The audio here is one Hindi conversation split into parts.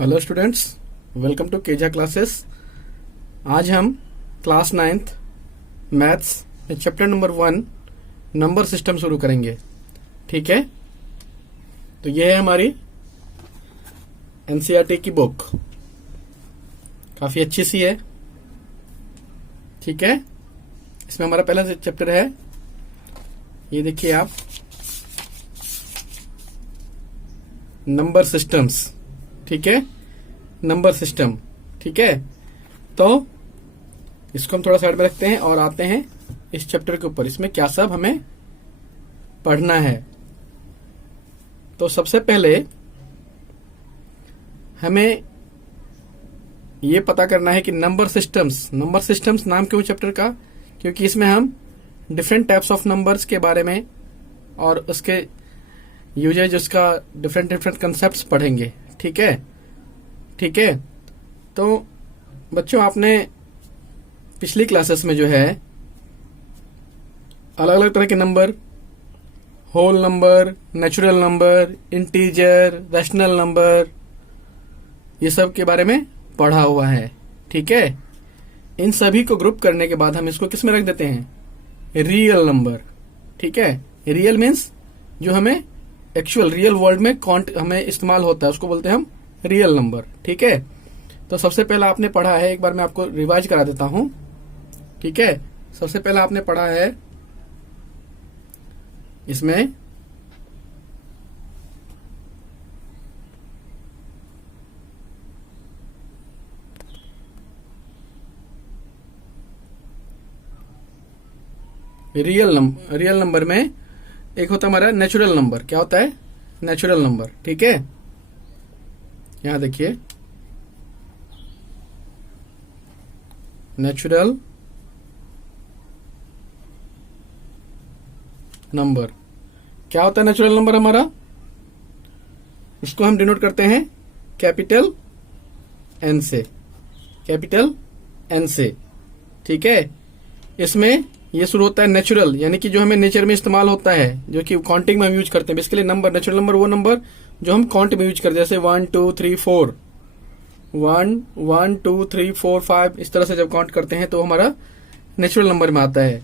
हेलो स्टूडेंट्स, वेलकम टू केजा क्लासेस। आज हम class 9th maths chapter number 1 number system शुरू करेंगे। ठीक है, तो ये है हमारी एनसीईआरटी की बुक, काफी अच्छी सी है। ठीक है, इसमें हमारा पहला चैप्टर है, ये देखिए आप, नंबर सिस्टम्स। ठीक है, नंबर सिस्टम। ठीक है, तो इसको हम थोड़ा साइड में रखते हैं और आते हैं इस चैप्टर के ऊपर। इसमें क्या सब हमें पढ़ना है। तो सबसे पहले हमें ये पता करना है कि नंबर सिस्टम्स नाम क्यों चैप्टर का, क्योंकि इसमें हम डिफरेंट टाइप्स ऑफ नंबर्स के बारे में और उसके यूजेज, उसका डिफरेंट कंसेप्ट्स पढ़ेंगे। ठीक है, ठीक है। तो बच्चों, आपने पिछली क्लासेस में जो है अलग अलग तरह के number, whole number, natural number, integer, rational number, ये सब के बारे में पढ़ा हुआ है। ठीक है, इन सभी को ग्रुप करने के बाद हम इसको किस में रख देते हैं, रियल नंबर। ठीक है, रियल मीन्स जो हमें एक्चुअल रियल वर्ल्ड में हमें इस्तेमाल होता है, उसको बोलते हैं हम रियल नंबर। ठीक है, तो सबसे पहला आपने पढ़ा है, एक बार मैं आपको रिवाइज करा देता हूं। ठीक है, सबसे पहला आपने पढ़ा है इसमें रियल नंबर में एक होता है हमारा नेचुरल नंबर। क्या होता है, नेचुरल नंबर। ठीक है, यहां देखिए, नेचुरल नंबर। क्या होता है नेचुरल नंबर हमारा, इसको हम डिनोट करते हैं कैपिटल एन से, कैपिटल एन से। ठीक है, इसमें ये शुरू होता है नेचुरल, यानी कि जो हमें नेचर में इस्तेमाल होता है, जो कि काउंटिंग में हम यूज करते हैं। बेसिकली नंबर, नेचुरल नंबर वो नंबर जो हम काउंट में यूज करते हैं, जैसे 1 2 3 4, 1 1 2 3 4 5, इस तरह से जब काउंट करते हैं तो हमारा नेचुरल नंबर में आता है।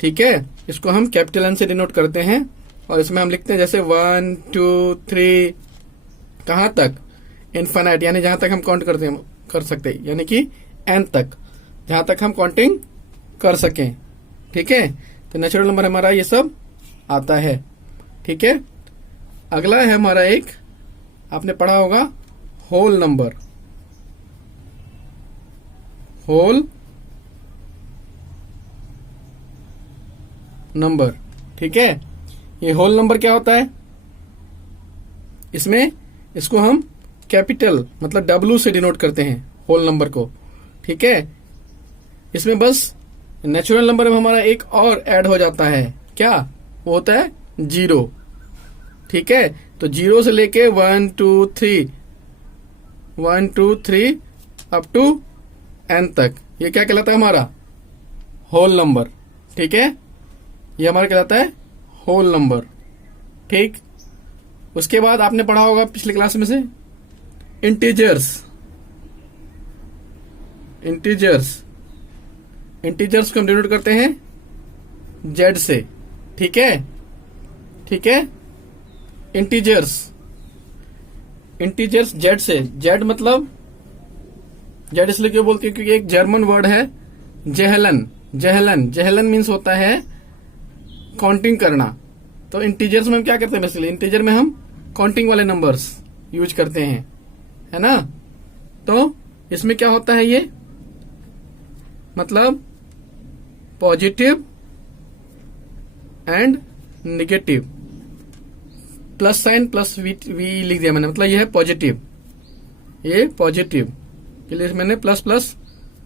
ठीक है, इसको हम कैपिटल एन से डिनोट करते हैं और इसमें हम लिखते हैं जैसे 1 2 3, कहां तक, इनफाइनाइट, यानी जहां तक हम काउंट कर सकते हैं, यानी कि एन तक, जहां तक हम काउंटिंग कर सकें। ठीक है, तो नेचुरल नंबर हमारा ये सब आता है। ठीक है, अगला है हमारा एक, आपने पढ़ा होगा होल नंबर, होल नंबर। ठीक है, ये होल नंबर क्या होता है, इसमें इसको हम कैपिटल मतलब W से डिनोट करते हैं होल नंबर को। ठीक है, इसमें बस नेचुरल नंबर में हमारा एक और ऐड हो जाता है, क्या, वो होता है 0। ठीक है, तो 0 से लेके 1 2 3 अप टू n तक, ये क्या कहलाता है हमारा, होल नंबर। ठीक है, ये हमारा कहलाता है होल नंबर। ठीक, उसके बाद आपने पढ़ा होगा पिछले क्लास में से इंटीजर्स को हम डिनोट करते हैं Z से। ठीक है, ठीक है, इंटीजर्स Z से। Z मतलब, Z इसलिए क्यों बोलते हैं, क्योंकि एक जर्मन वर्ड है जेहलन मीन्स होता है काउंटिंग करना। तो इंटीजर्स में हम क्या करते हैं, बेसिकली इंटीजर में हम काउंटिंग वाले नंबर्स यूज करते हैं, है ना। तो इसमें क्या होता है, ये मतलब positive and negative, plus sign plus वी लिख दिया मैंने, मतलब ये है पॉजिटिव, ये पॉजिटिव के लिए मैंने प्लस प्लस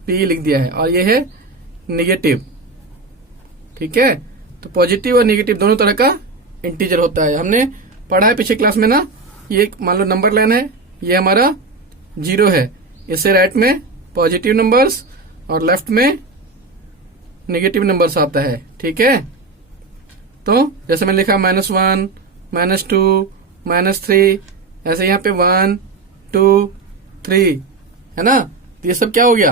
पी लिख दिया है, और ये है निगेटिव। ठीक है, तो पॉजिटिव और निगेटिव दोनों तरह का इंटीजर होता है। हमने पढ़ा है पिछले क्लास में ना, ये मान लो नंबर लाइन है, ये हमारा 0 है, इससे राइट में पॉजिटिव नंबर्स और लेफ्ट में नेगेटिव नंबर्स आता है। ठीक है, तो जैसे मैंने लिखा -1 -2 -3, ऐसे यहाँ पे 1 2, 3, है ना। तो ये सब क्या हो गया,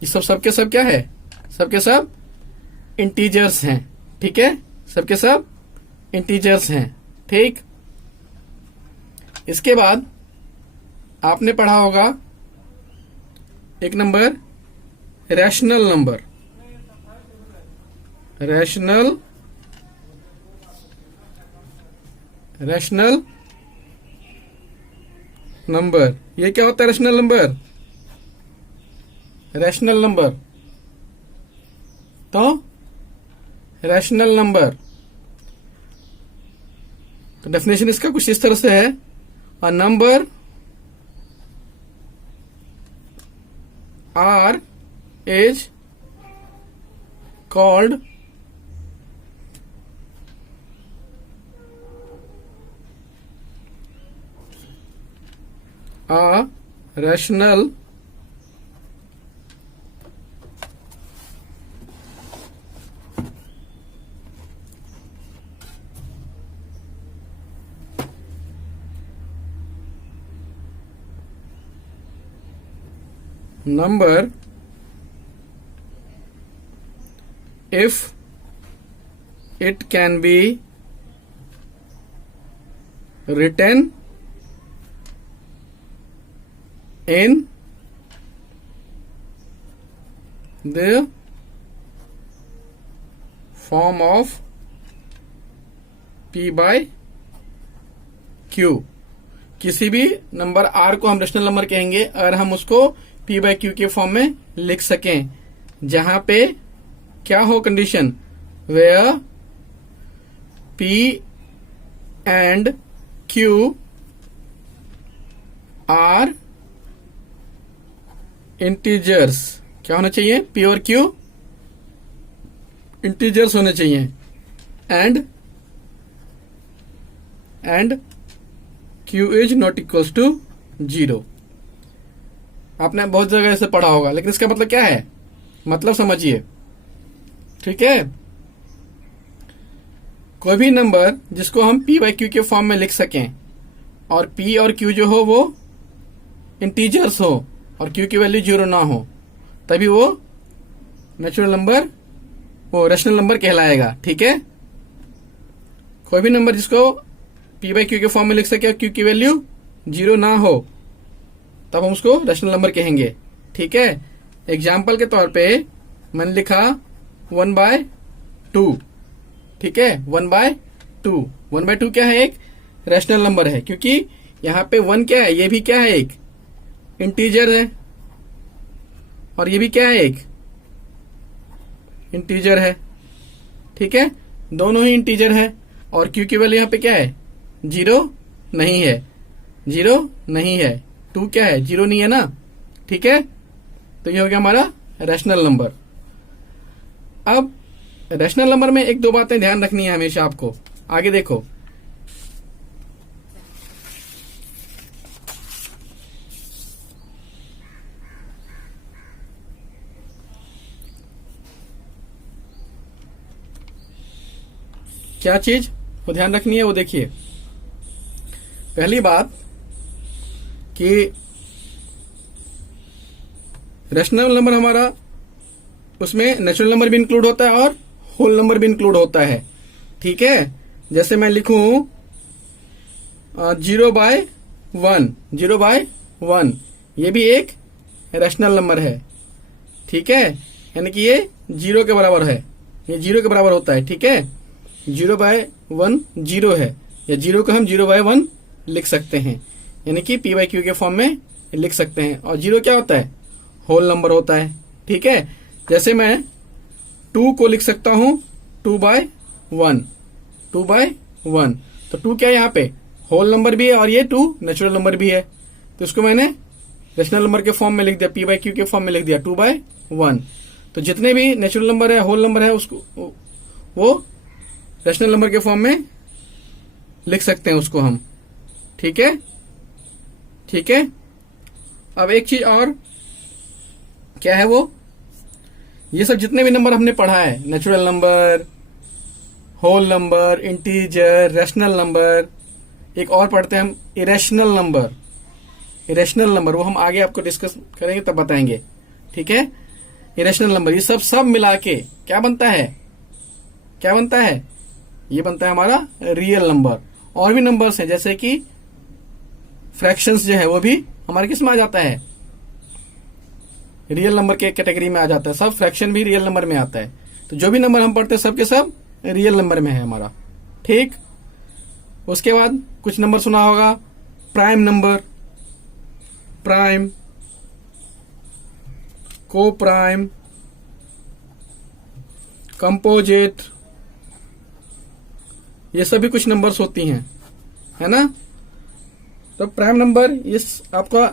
ये सब सबके सब क्या है, सबके सब इंटीजर्स हैं। ठीक है, सबके सब इंटीजर्स हैं। ठीक, इसके बाद आपने पढ़ा होगा एक number rational number. Rational number, ये क्या होता है रैशनल नंबर? रैशनल नंबर, तो रैशनल नंबर तो डेफिनेशन इसका कुछ इस तरह से है, a number R is called a rational number if it can be written in the form of P by Q। किसी भी नंबर R को हम रेशनल नंबर कहेंगे अगर हम उसको P by Q के फॉर्म में लिख सकें, जहां पे क्या हो condition, where P and Q are integers. क्या होना चाहिए, P और Q इंटीजर्स होने चाहिए, and Q is not equals to 0। आपने बहुत जगह ऐसे पढ़ा होगा, लेकिन इसका मतलब क्या है, मतलब समझिए। ठीक है, कोई भी नंबर जिसको हम P by Q के फॉर्म में लिख सकें और P और Q जो हो वो इंटीजर्स हो और Q की वैल्यू 0 ना हो, तभी वो नेचुरल नंबर, वो रेशनल नंबर कहलाएगा। ठीक है, कोई भी नंबर जिसको P by Q के फॉर्म में लिख सके और Q की वैल्यू 0 ना हो, तब हम उसको रेशनल नंबर कहेंगे। ठीक है, एग्जाम्पल के तौर पे मैंने लिखा 1/2। ठीक है, 1/2। 1/2 क्या है, एक रेशनल नंबर है, क्योंकि यहां पे 1 क्या है, ये भी क्या है, एक इंटीजर है, और ये भी क्या है, एक इंटीजर है। ठीक है, दोनों ही इंटीजर है, और Q की वैल्यू यहां पे क्या है, 0 नहीं है, 0 नहीं है। 2 क्या है, 0 नहीं है ना। ठीक है, तो ये हो गया हमारा रैशनल नंबर। अब रैशनल नंबर में एक दो बातें ध्यान रखनी है हमेशा आपको। आगे देखो, क्या चीज को ध्यान रखनी है वो देखिए। पहली बात कि रैशनल नंबर हमारा, उसमें नेचुरल नंबर भी इंक्लूड होता है और होल नंबर भी इंक्लूड होता है। ठीक है, जैसे मैं लिखूं 0/1, 0/1, ये भी एक रैशनल नंबर है। ठीक है, यानी कि ये 0 के बराबर है, ये 0 के बराबर होता है। ठीक है, 0/1 0 है, या 0 को हम 0/1 लिख सकते हैं, यानी कि P by Q के फॉर्म में लिख सकते हैं। और 0 क्या होता है, होल नंबर होता है। ठीक है, जैसे मैं 2 को लिख सकता हूं 2/1, 2/1, तो 2 क्या है, यहाँ पे होल नंबर भी है और ये 2 नेचुरल नंबर भी है, तो इसको मैंने रेशनल नंबर के फॉर्म में लिख दिया, P by Q के फॉर्म में लिख दिया 2/1। तो जितने भी नेचुरल नंबर है, होल नंबर है, उसको वो रेशनल नंबर के फॉर्म में लिख सकते हैं उसको हम। ठीक है, ठीक है। अब एक चीज और, क्या है वो, ये सब जितने भी नंबर हमने पढ़ा है, natural number, whole number, integer, rational number, एक और पढ़ते हैं हम इरेशनल नंबर। इरेशनल नंबर, वो हम आगे आपको डिस्कस करेंगे तब बताएंगे, ठीक है। इरेशनल नंबर ये सब मिला के क्या बनता है, क्या बनता है, ये बनता है हमारा रियल नंबर। और भी नंबर्स हैं जैसे कि फ्रैक्शंस जो है वो भी हमारे किस में आ जाता है, रियल नंबर के कैटेगरी में आ जाता है। सब फ्रैक्शन भी रियल नंबर में आता है। तो जो भी नंबर हम पढ़ते हैं सब के सब रियल नंबर में है हमारा, ठीक। उसके बाद कुछ नंबर सुना होगा, प्राइम नंबर, प्राइम, को प्राइम, कंपोजिट, ये सभी कुछ नंबर्स होती हैं, है ना। तो प्राइम नंबर इस आपका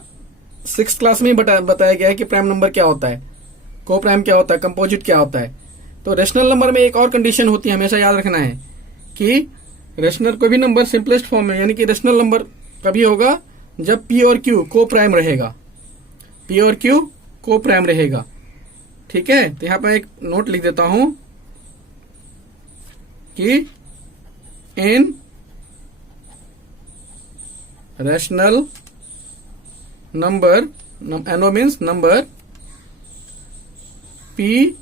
6th क्लास में ही बताया गया है कि प्राइम नंबर क्या होता है, को प्राइम क्या होता है, कंपोजिट क्या होता है। तो रेशनल नंबर में एक और कंडीशन होती है, हमेशा याद रखना है कि रेशनल कोई भी नंबर सिंपलेस्ट फॉर्म में, यानी कि रेशनल नंबर कभी होगा जब पी और क्यू को प्राइम रहेगा, पी और क्यू को प्राइम रहेगा, ठीक है। तो यहां पर एक नोट लिख देता हूं कि इन रेशनल नंबर, एनो means number, P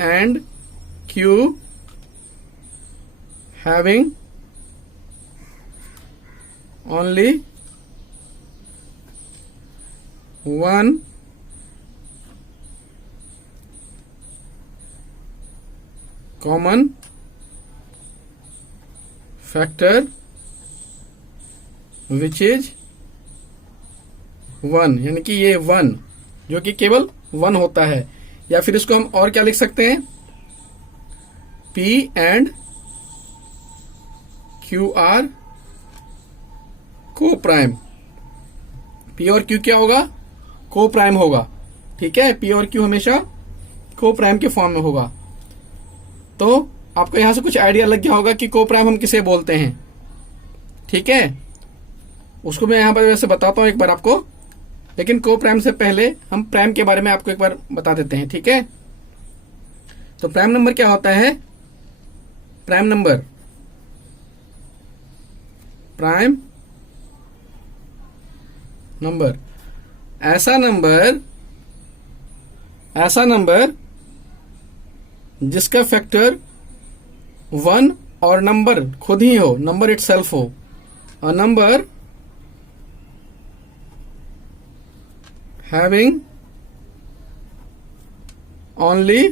and Q having only one common factor which is 1, यानी कि ये 1 जो कि केवल 1 होता है। या फिर इसको हम और क्या लिख सकते हैं, P एंड क्यू आर को प्राइम, पी और क्यू क्या होगा, को प्राइम होगा, ठीक है। पी और क्यू हमेशा को प्राइम के फॉर्म में होगा। तो आपको यहां से कुछ आइडिया लग गया होगा कि को प्राइम हम किसे बोलते हैं, ठीक है। उसको मैं यहां पर वैसे बताता हूं एक बार आपको, लेकिन को प्राइम से पहले हम प्राइम के बारे में आपको एक बार बता देते हैं, ठीक है। तो प्राइम नंबर क्या होता है, प्राइम नंबर, प्राइम नंबर ऐसा नंबर जिसका फैक्टर 1 और नंबर खुद ही हो, नंबर इटसेल्फ हो, a number having only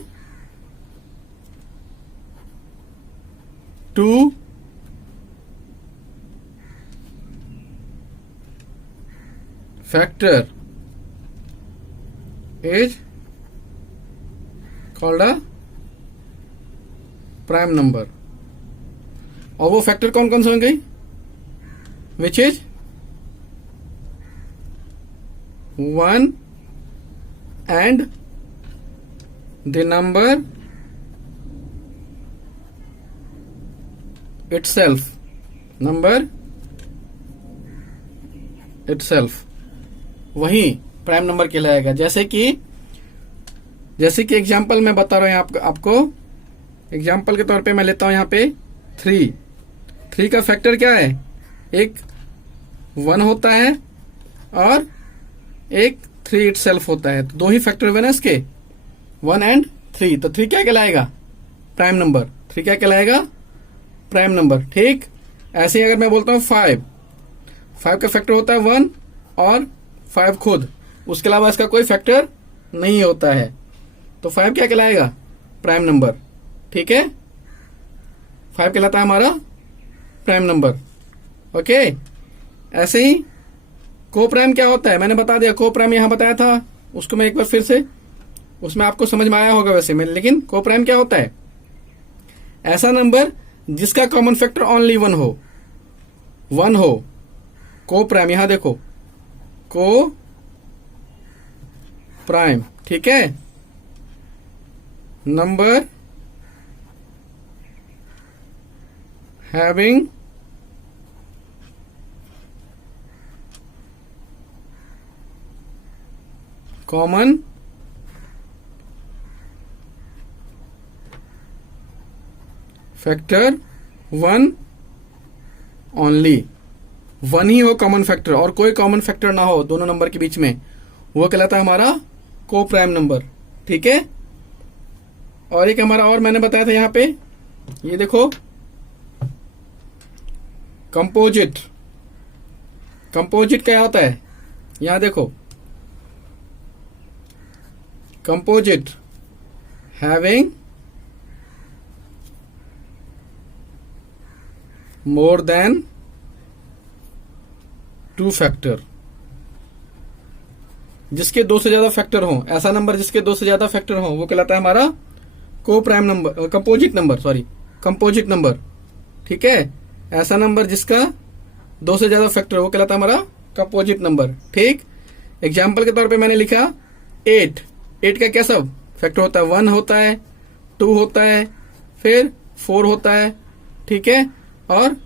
2 factor is called a prime number। और वो फैक्टर कौन कौन से होंगे, which is 1 and the number itself, number itself वही प्राइम नंबर कहलाएगा। जैसे कि एग्जांपल मैं बता रहा हूं आपको एग्जांपल के तौर पे मैं लेता हूं यहां पे 3 का फैक्टर क्या है, एक 1 होता है और एक 3 इटसेल्फ होता है। तो 2 ही फैक्टर हुए ना इसके, 1 एंड 3। तो 3 क्या कहलाएगा, प्राइम नंबर। 3 क्या कहलाएगा, प्राइम नंबर, ठीक। ऐसे ही अगर मैं बोलता हूं 5 का फैक्टर होता है 1 और 5 खुद, उसके अलावा इसका कोई फैक्टर नहीं होता है। तो 5 क्या कहलाएगा, प्राइम नंबर, ठीक है। 5 कहलाता है हमारा प्राइम नंबर, ओके। ऐसे ही को प्राइम क्या होता है, मैंने बता दिया, को प्राइम यहां बताया था, उसको मैं एक बार फिर से, उसमें आपको समझ में आया होगा वैसे में, लेकिन को प्राइम क्या होता है, ऐसा नंबर जिसका कॉमन फैक्टर ओनली 1 हो, को प्राइम। यहां देखो, को प्राइम, ठीक है। Number having common factor 1 only, one ही हो कॉमन फैक्टर और कोई कॉमन फैक्टर ना हो दोनों नंबर के बीच में, वो कहलाता है हमारा को प्राइम नंबर। ठीक है। और एक हमारा और मैंने बताया था यहां पे, ये देखो कंपोजिट। कंपोजिट क्या होता है, यहां देखो composite having more than two factor, जिसके दो से ज्यादा फैक्टर हो, ऐसा नंबर जिसके दो से ज्यादा फैक्टर हो वो कहलाता है हमारा को prime number, composite number, sorry composite number. ठीक है। ऐसा नंबर जिसका दो से ज्यादा फैक्टर वो कहलाता है हमारा कंपोजिट नंबर। ठीक। एग्जाम्पल के तौर पे मैंने लिखा 8। 8 का क्या सब फैक्टर होता है, 1 होता है, 2 होता है, फिर 4 होता है। ठीक है। और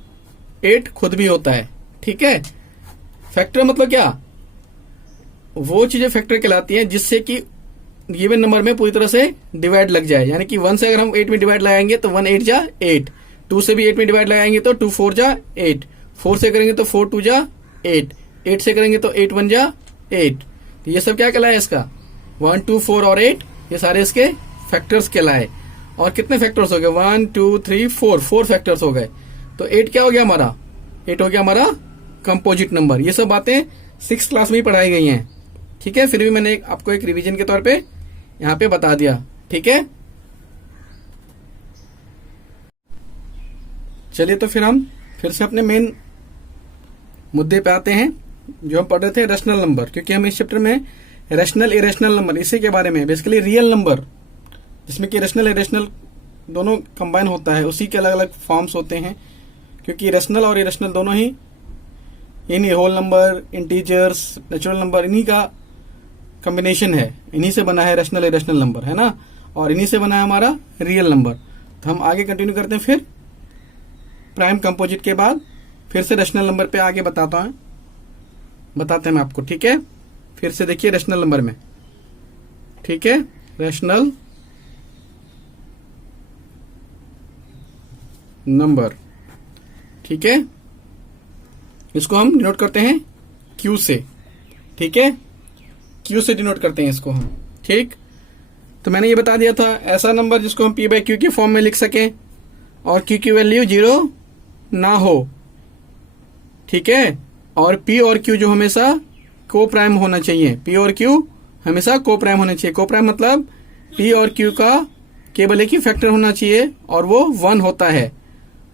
8 खुद भी होता है। ठीक है। फैक्टर मतलब क्या, वो चीजें फैक्टर कहलाती हैं जिससे कि गिवन नंबर में पूरी तरह से डिवाइड लग जाए। यानी कि 1 से अगर हम 8 में डिवाइड लगाएंगे तो 1 8 जा 8, 2 से भी 8 में डिवाइड लगाएंगे तो 2 4 जा 8, 4 से करेंगे तो 4 2 जा 8, 8 से करेंगे तो 8 1 जा 8। तो ये सब क्या कहलाए इसका, 1 2 4 और 8, ये सारे इसके फैक्टर्स कहलाए। और कितने फैक्टर्स हो गए, 1 2 3 4, 4 फैक्टर्स हो गए। तो 8 क्या हो गया हमारा, 8 हो गया हमारा कंपोजिट नंबर। ये सब बातें 6th क्लास में ही पढ़ाई गई हैं। ठीक है। फिर भी मैंने आपको एक रिवीजन के तौर पे यहां पे बता दिया। ठीक है। चलिए तो फिर हम फिर से अपने मेन मुद्दे पे आते हैं जो हम पढ़ रहे थे, रैशनल नंबर। क्योंकि हम इस चैप्टर में रैशनल इरेशनल नंबर इसी के बारे में, बेसिकली रियल नंबर जिसमें कि रैशनल इरेशनल दोनों कंबाइन होता है, उसी के अलग अलग फॉर्म्स होते हैं। क्योंकि रैशनल और इरेशनल दोनों ही इन्हीं whole number, integers, natural number, इन्हीं का कॉम्बिनेशन है, इन्हीं से बना है रैशनल इरेशनल नंबर, है ना। और इन्हीं से बना है हमारा रियल नंबर। तो हम आगे कंटिन्यू करते हैं फिर प्राइम कंपोजिट के बाद फिर से रैशनल नंबर पे आगे बताते हैं मैं आपको। ठीक है। फिर से देखिए रैशनल नंबर में। ठीक है। Rational number. ठीक है। इसको हम डिनोट करते हैं क्यू से। ठीक है। क्यू से डिनोट करते हैं इसको हम। ठीक। तो मैंने ये बता दिया था, ऐसा नंबर जिसको हम पी बाई क्यू के फॉर्म में लिख सकें और क्यू की वैल्यू 0 ना हो। ठीक है। और पी और क्यू जो हमेशा को प्राइम होना चाहिए, पी और क्यू हमेशा को प्राइम होना चाहिए। को प्राइम मतलब पी और क्यू का केवल एक ही फैक्टर होना चाहिए और वो 1 होता है।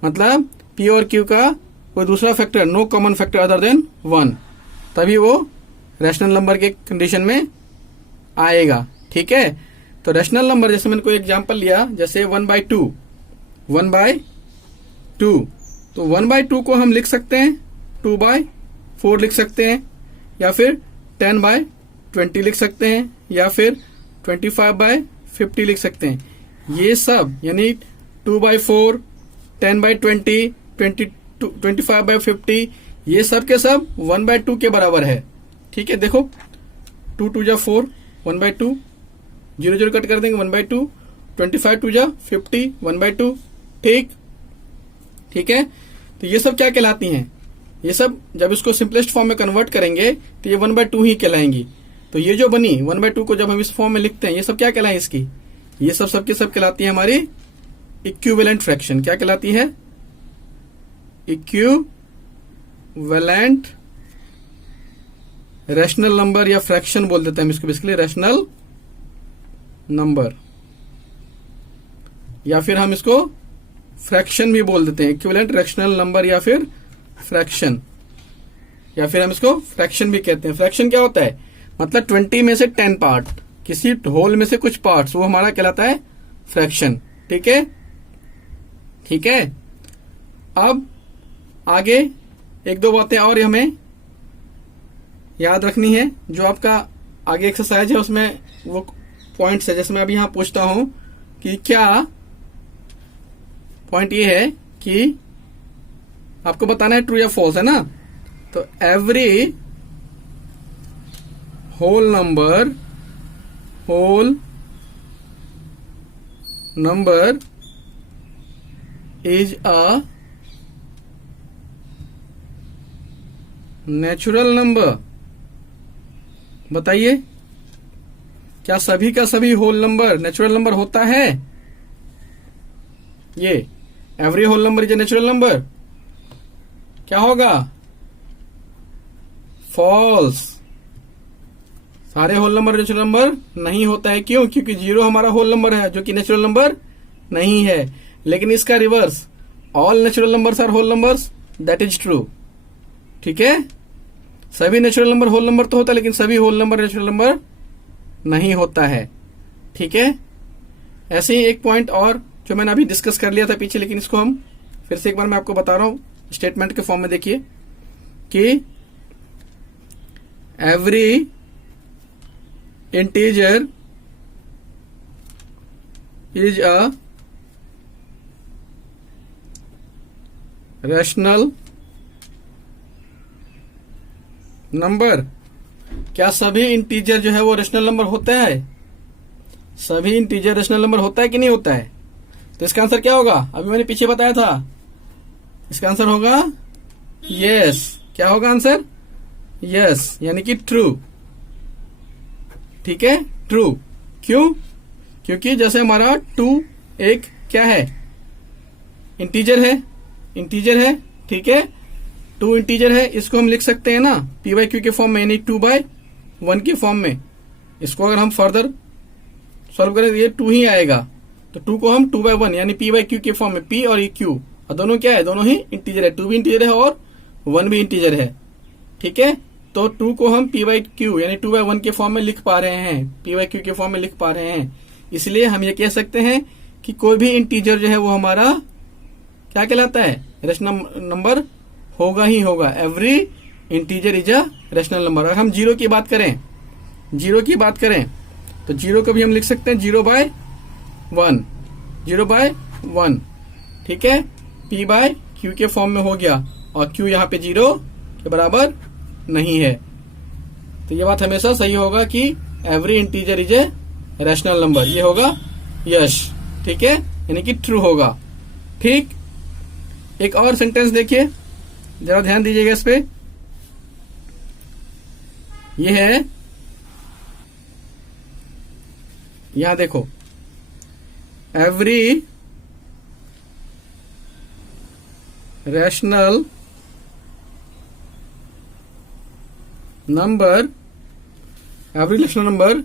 मतलब पी और क्यू का कोई दूसरा factor, no common factor other than 1, तभी वो रैशनल नंबर के कंडीशन में आएगा। ठीक है। तो रैशनल नंबर जैसे मैंने कोई एग्जांपल लिया, जैसे 1/2, 1/2, तो 1/2 को हम लिख सकते हैं 2/4 लिख सकते हैं, या फिर 10/20 लिख सकते हैं, या फिर 25/50 लिख सकते हैं। ये सब यानी 2/4, 10/20, 25/50, ये सब के सब 1/2 के बराबर है। ठीक है। देखो 2 2 जा 4, 1/2, 0 0 कट कर देंगे 1/2, 25 2 जा 50, 1/2। ठीक। ठीक है। तो ये सब क्या कहलाती हैं, ये सब जब इसको सिंपलेस्ट फॉर्म में कन्वर्ट करेंगे तो ये 1/2 ही कहलाएंगी। तो ये जो बनी 1/2 को जब हम इस फॉर्म में लिखते हैं, ये सब क्या कहलाए इसकी, ये सब सबके सब कहलाती है हमारी इक्विवेलेंट फ्रैक्शन। क्या कहलाती है, इक्विवेलेंट रैशनल नंबर, या फ्रैक्शन बोल देते हैं हम इसको, बेसिकली रैशनल नंबर, या फिर हम इसको फ्रैक्शन भी बोल देते हैं, इक्विवेलेंट रैशनल नंबर या फिर फ्रैक्शन, या फिर हम इसको फ्रैक्शन भी कहते हैं। फ्रैक्शन क्या होता है, मतलब 20 में से 10 पार्ट, किसी होल में से कुछ पार्ट्स, वो हमारा कहलाता है फ्रैक्शन। ठीक है। ठीक है। अब आगे एक दो बातें और हमें याद रखनी है। जो आपका आगे एक्सरसाइज है उसमें वो पॉइंट्स है, जैसे मैं अभी यहां पूछता हूं कि क्या पॉइंट ये है कि आपको बताना है ट्रू या फॉल्स, है ना। तो every whole number is a natural number, बताइए क्या सभी का सभी होल नंबर नेचुरल नंबर होता है? ये every whole number is a natural number, क्या होगा? फॉल्स। सारे होल नंबर नेचुरल नंबर नहीं होता है। क्यों? क्योंकि 0 हमारा होल नंबर है जो कि नेचुरल नंबर नहीं है। लेकिन इसका reverse, all natural numbers are whole numbers, that is true. ठीक है, सभी नेचुरल नंबर होल नंबर तो होता है, लेकिन सभी होल नंबर नेचुरल नंबर नहीं होता है। ठीक है, ऐसे ही एक पॉइंट और जो मैंने अभी डिस्कस कर लिया था पीछे, लेकिन इसको हम फिर से एक बार मैं आपको बता रहा हूं स्टेटमेंट के फॉर्म में। देखिए कि every integer is a rational number. क्या सभी इंटीजर जो है वो रेशनल नंबर होता है? सभी इंटीजर रेशनल नंबर होता है कि नहीं होता है? तो इसका आंसर क्या होगा? अभी मैंने पीछे बताया था, इसका आंसर होगा यस। क्या होगा आंसर? यस, यानी कि ट्रू। ठीक है, ट्रू। क्यों? क्योंकि जैसे हमारा 2 एक क्या है? इंटीजर है, इंटीजर है। ठीक है, 2 इंटीजर है, इसको हम लिख सकते हैं ना p/q के फॉर्म में, यानी 2/1 के फॉर्म में। इसको अगर हम फर्दर सॉल्व करें तो ये 2 ही आएगा। तो 2 को हम 2/1 यानी p/q के फॉर्म में, p और q और दोनों क्या है? दोनों ही इंटीजर है। 2 भी इंटीजर है और 1 भी इंटीजर है। ठीक है, तो 2 को हम p/q यानी 2/1 के फॉर्म में लिख पा रहे हैं, p/q के फॉर्म में लिख पा रहे हैं। इसलिए हम ये कह सकते हैं कि कोई भी इंटीजर जो है वो हमारा क्या कहलाता है? रेशनल नंबर होगा ही होगा। Every integer is a rational number. अगर हम 0 की बात करें, 0 की बात करें तो 0 को भी हम लिख सकते हैं 0/1, 0/1। ठीक है, p/q के फॉर्म में हो गया और q यहाँ पे 0 के बराबर नहीं है। तो ये बात हमेशा सही होगा कि every integer is a rational number. ये होगा यस। ठीक है, यानी कि ट्रू होगा। ठीक, एक और सेंटेंस देखिए, जरा ध्यान दीजिएगा इस पे। ये है, यहां देखो, every rational number, every rational number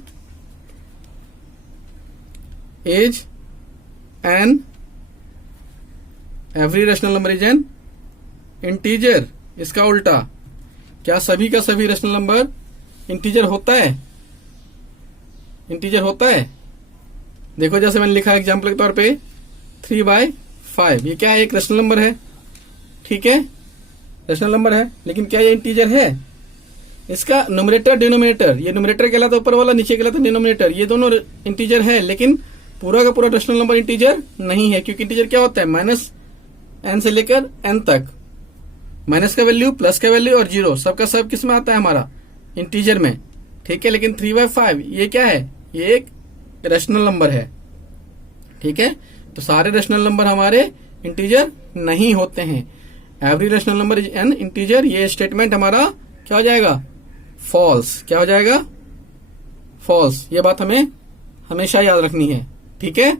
is an, every rational number is an integer. इसका उल्टा, क्या सभी का सभी रैशनल नंबर इंटीजर होता है? इंटीजर होता है। देखो जैसे मैंने लिखा एग्जाम्पल के तौर पे 3/5, ये क्या है? एक रैशनल नंबर है। ठीक है, रैशनल नंबर है, लेकिन क्या ये इंटीजर है? इसका न्यूमरेटर डिनोमिनेटर, ये न्यूमरेटर कहलाता है ऊपर वाला, नीचे कहलाता है डिनोमिनेटर। ये दोनों इंटीजर है, लेकिन पूरा का पूरा रैशनल नंबर इंटीजर नहीं है। क्योंकि इंटीजर क्या होता है? -n से लेकर n तक, माइनस का वैल्यू, प्लस का वैल्यू और 0 सबका सब किस में आता है? हमारा इंटीजर में। ठीक है, लेकिन 3/5 ये क्या है? ये एक रैशनल नंबर है। ठीक है, तो सारे रैशनल नंबर हमारे इंटीजर नहीं होते हैं। Every rational number is an integer, ये स्टेटमेंट हमारा क्या हो जाएगा? फॉल्स। क्या हो जाएगा? फॉल्स। ये बात हमें हमेशा याद रखनी है। ठीक है,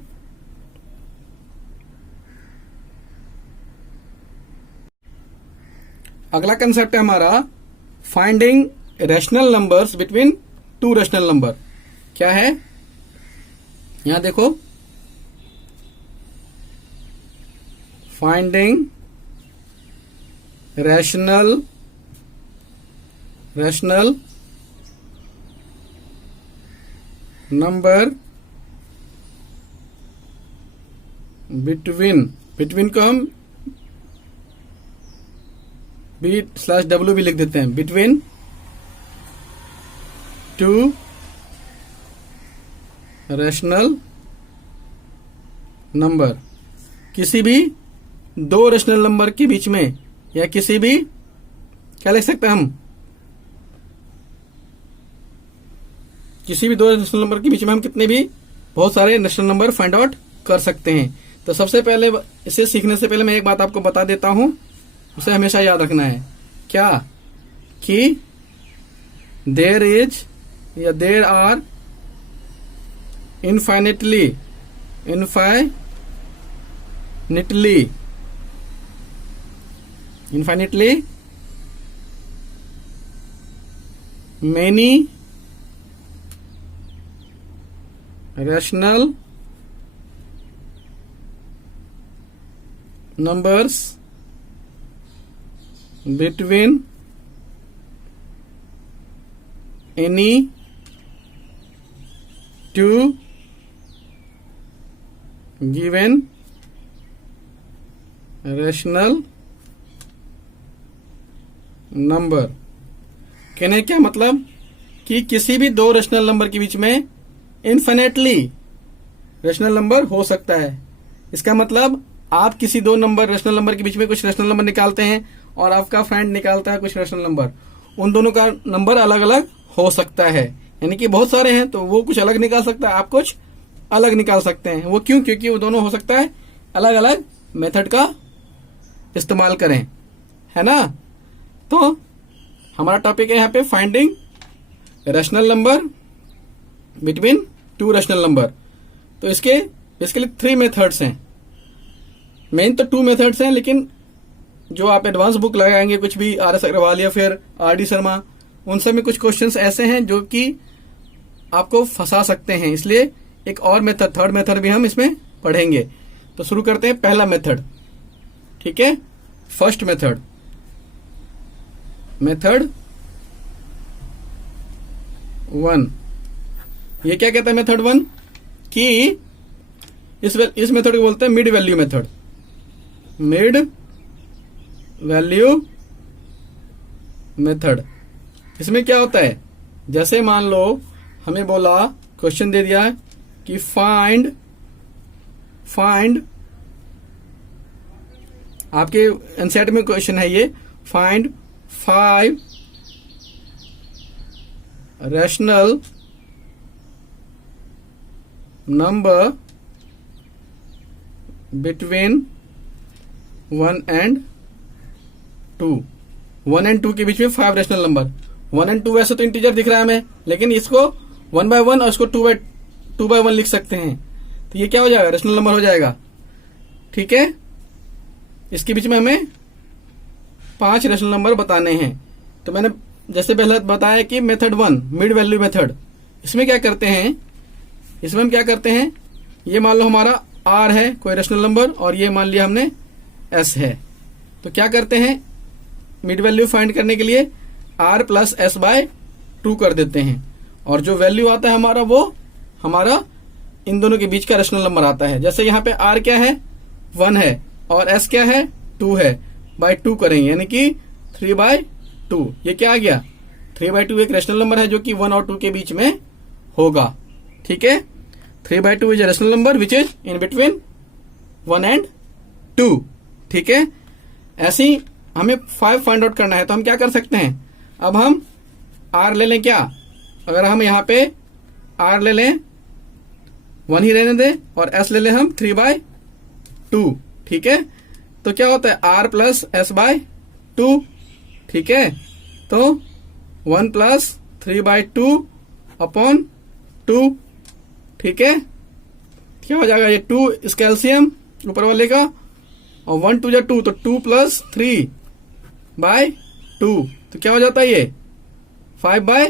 अगला कंसेप्ट है हमारा finding rational numbers between 2 rational number. क्या है? यहां देखो, फाइंडिंग रैशनल नंबर बिटवीन को हम b/w भी लिख देते हैं, बिटवीन 2 रैशनल नंबर। किसी भी 2 रैशनल नंबर के बीच में, या किसी भी, क्या लिख सकते हैं हम? किसी भी 2 रैशनल नंबर के बीच में हम कितने भी बहुत सारे रैशनल नंबर फाइंड आउट कर सकते हैं। तो सबसे पहले इसे सीखने से पहले मैं एक बात आपको बता देता हूं, उसे हमेशा याद रखना है। क्या? कि देयर इज या there are infinitely many rational numbers between any two given rational number। कहने क्या मतलब कि किसी भी दो रेशनल नंबर के बीच में इनफिनिटली रेशनल नंबर हो सकता है। इसका मतलब आप किसी दो नंबर रेशनल नंबर के बीच में कुछ रेशनल नंबर निकालते हैं और आपका फ्रेंड निकालता है कुछ रेशनल नंबर, उन दोनों का नंबर अलग अलग हो सकता है। यानी कि बहुत सारे हैं तो वो कुछ अलग निकाल सकता है, आप कुछ अलग निकाल सकते हैं। वो क्यों? क्योंकि वो दोनों हो सकता है अलग अलग मेथड का इस्तेमाल करें, है ना। तो हमारा टॉपिक है यहाँ पे finding rational number between two rational number. तो इसके बेसिकली 3 मेथड्स हैं। मेन तो 2 मेथड्स हैं, लेकिन जो आप एडवांस बुक लगाएंगे कुछ भी RS अग्रवाल या फिर RD शर्मा, उन सब में कुछ क्वेश्चंस ऐसे हैं जो कि आपको फंसा सकते हैं। इसलिए एक और मेथड, थर्ड मेथड भी हम इसमें पढ़ेंगे। तो शुरू करते हैं पहला मेथड, ठीक है। First method 1। ये क्या कहता है मेथड 1? कि इस मेथड को बोलते हैं mid value method. Mid value method. इसमें क्या होता है, जैसे मान लो हमें बोला, क्वेश्चन दे दिया कि फाइंड आपके एनसीईआरटी में क्वेश्चन है ये, find 5 rational number between 1 and 2। 1 and 2 के बीच में 5 रैशनल नंबर। 1 and 2 वैसे तो इंटीजर दिख रहा है हमें, लेकिन इसको 1 by 1 और इसको 2 by 1 लिख सकते हैं। तो ये क्या हो जाएगा, रैशनल नंबर हो जाएगा, ठीक है। इसके बीच में हमें 5 रैशनल नंबर बताने हैं। तो मैंने जैसे पहले बताया कि मेथड 1 मिड वैल्यू मेथड, इसमें क्या करते हैं, इसमें हम क्या करते हैं, ये मान लो हमारा R है कोई रैशनल नंबर और ये मान लिया हमने S है। तो क्या करते हैं, मिड वैल्यू फाइंड करने के लिए R प्लस S बाय 2 कर देते हैं, और जो वैल्यू आता है हमारा वो हमारा इन दोनों के बीच का रैशनल नंबर आता है। जैसे यहाँ पे R क्या है, 1 है, और S क्या है, 2 है, बाय 2 करेंगे, यानी कि 3 by 2। ये क्या आ गया, 3 by 2 एक रैशनल नंबर है जो कि 1 और 2 के बीच में होगा, ठीक है। 3 by 2 is a rational number which is in between 1 and 2, ठीक है। ऐसे ही हमें 5 फाइंड आउट करना है, तो हम क्या कर सकते हैं, अब हम R ले लें। क्या, अगर हम यहाँ पे R ले लें, 1 ही रहने दें, और S ले लें हम 3 by 2, ठीक है। तो क्या होता है, R प्लस S बाय 2, ठीक है। तो 1 प्लस 3 by 2 अपॉन 2, ठीक है। क्या हो जाएगा, ये 2 इसका एलसीएम ऊपर वाले का, और 1 2 जा 2, तो 2 प्लस 3 बाय 2, तो क्या हो जाता है, ये 5 by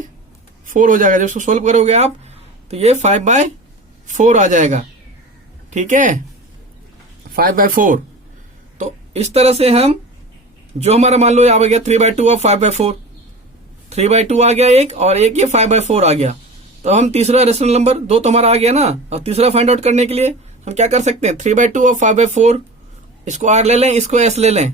4 हो जाएगा। जब इसको सोल्व करोगे आप तो ये 5 by 4 आ जाएगा, ठीक है, 5 by 4। तो इस तरह से हम जो हमारा मान लो आ गया 3 by 2 और 5 by 4, 3 by 2 आ गया एक, और एक ये 5 by 4 आ गया। तो हम तीसरा रेशनल नंबर 2 तो हमारा आ गया ना, और तीसरा फाइंड आउट करने के लिए हम क्या कर सकते हैं, 3 by 2 और 5 by 4, इसको R ले लें, इसको S ले लें,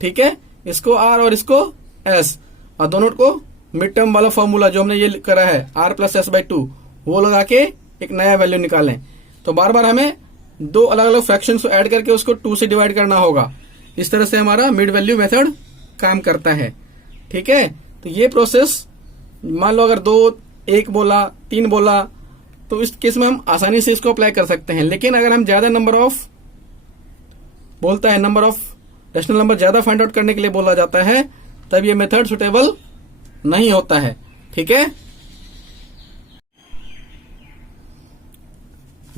ठीक है, इसको R और इसको S, और दोनों को मिड टर्म वाला फॉर्मूला जो हमने ये करा है R प्लस S बाई 2, वो लगा के एक नया वैल्यू निकालें। तो बार बार हमें 2 अलग अलग फ्रैक्शन को ऐड करके उसको 2 से डिवाइड करना होगा। इस तरह से हमारा मिड वैल्यू मेथड काम करता है, ठीक है। तो ये प्रोसेस मान लो अगर 2, 1 बोला, 3 बोला, तो इस केस में हम आसानी से इसको अप्लाई कर सकते हैं। लेकिन अगर हम ज्यादा नंबर ऑफ बोलता है, नंबर ऑफ रैशनल नंबर ज्यादा फाइंड आउट करने के लिए बोला जाता है, तब ये मेथड सुटेबल नहीं होता है। ठीक है,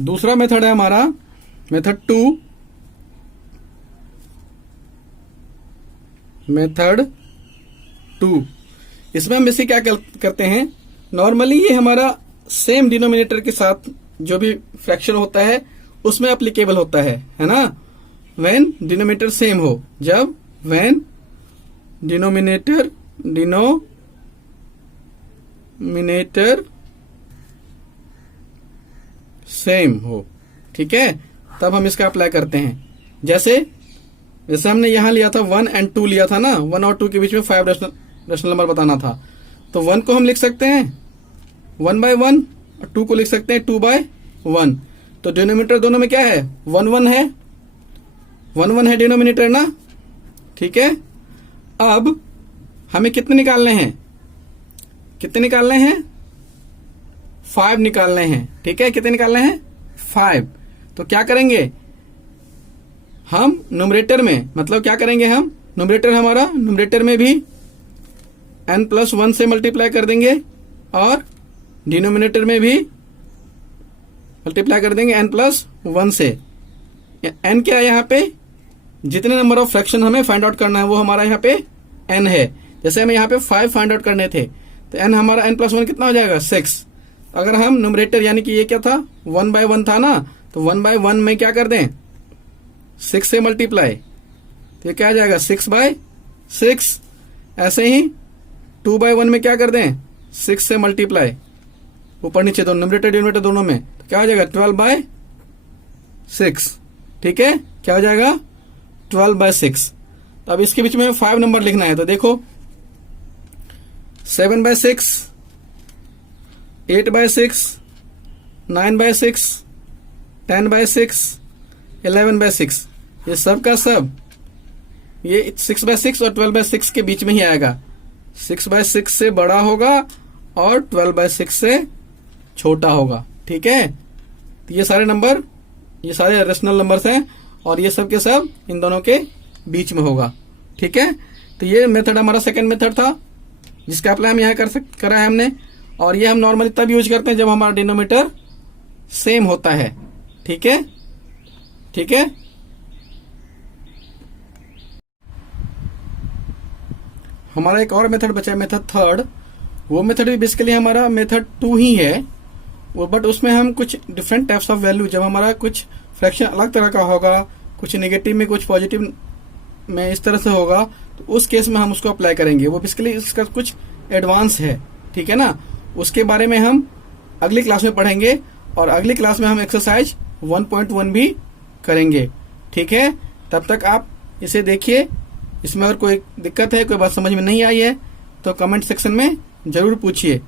दूसरा मेथड है हमारा मेथड 2। मेथड 2, इसमें हम इसे क्या करते हैं, नॉर्मली ये हमारा सेम डिनोमिनेटर के साथ जो भी फ्रैक्शन होता है उसमें एप्लीकेबल होता है ना। व्हेन डिनोमिनेटर सेम हो, जब व्हेन डिनोमिनेटर सेम हो, ठीक है, तब हम इसका अप्लाई करते हैं। जैसे हमने यहां लिया था 1 और 2 लिया था ना, 1 और 2 के बीच में 5 रेशनल नंबर बताना था, तो 1 को हम लिख सकते हैं 1/1 और 2 को लिख सकते हैं 2/1। तो डिनोमिनेटर दोनों में क्या है, 1 है, 1 है डिनोमिनेटर ना। ठीक है, अब हमें कितने निकालने हैं, 5 निकालने हैं। ठीक है, कितने निकालने हैं, 5। तो क्या करेंगे हम न्यूमरेटर में, मतलब क्या करेंगे हम, न्यूमरेटर में भी n+1 से मल्टीप्लाई कर देंगे और डिनोमिनेटर में भी मल्टीप्लाई कर देंगे n+1 से। n क्या है यहाँ पे, जितने नंबर ऑफ फ्रैक्शन हमें फाइंड आउट करना है वो हमारा यहाँ पे n है। जैसे हमें यहाँ पे 5 फाइंड आउट करने थे, तो n हमारा n+1 कितना हो जाएगा, 6। अगर हम न्यूमरेटर यानी कि ये क्या था 1/1 था ना, तो 1/1 में क्या कर दें, 6 से मल्टीप्लाई, तो ये क्या आ जाएगा 6/6। ऐसे ही 2/1 में क्या कर दें, 6 से मल्टीप्लाई, ऊपर नीचे दोनों न्यूमरेटर डिनोमिनेटर दोनों में, तो क्या हो जाएगा 12/6। ठीक है, क्या हो जाएगा 12/6। तो अब इसके बीच में 5 नंबर लिखना है, तो देखो 7/6, 8/6, 9/6, 10/6, 11/6, ये सब का सब ये 6/6 और 12/6 के बीच में ही आएगा। 6/6 से बड़ा होगा और 12/6 से छोटा होगा। ठीक है, तो ये सारे नंबर, ये सारे रेशनल नंबर्स हैं और ये सब के सब इन दोनों के बीच में होगा। ठीक है, तो ये मेथड हमारा सेकंड मेथड था जिसका अप्लाई हम यहाँ करा है हमने, और ये हम नॉर्मली तब यूज करते हैं जब हमारा डिनोमिनेटर सेम होता है। ठीक है, ठीक है, हमारा एक और मेथड बचा है, मेथड थर्ड। वो मेथड भी बेसिकली हमारा मेथड 2 ही है वो, बट उसमें हम कुछ डिफरेंट टाइप्स ऑफ वैल्यू, जब हमारा कुछ फ्रैक्शन अलग तरह का होगा, कुछ नेगेटिव में कुछ पॉजिटिव में इस तरह से होगा, तो उस केस में हम उसको अप्लाई करेंगे। वो बेसिकली इसका कुछ एडवांस है। ठीक है ना, उसके बारे में हम अगली क्लास में पढ़ेंगे और अगली क्लास में हम एक्सरसाइज 1.1 भी करेंगे। ठीक है, तब तक आप इसे देखिए। इसमें अगर कोई दिक्कत है, कोई बात समझ में नहीं आई है, तो कमेंट सेक्शन में जरूर पूछिए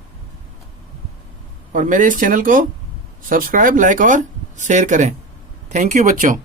और मेरे इस चैनल को सब्सक्राइब, लाइक और शेयर करें। थैंक यू बच्चों।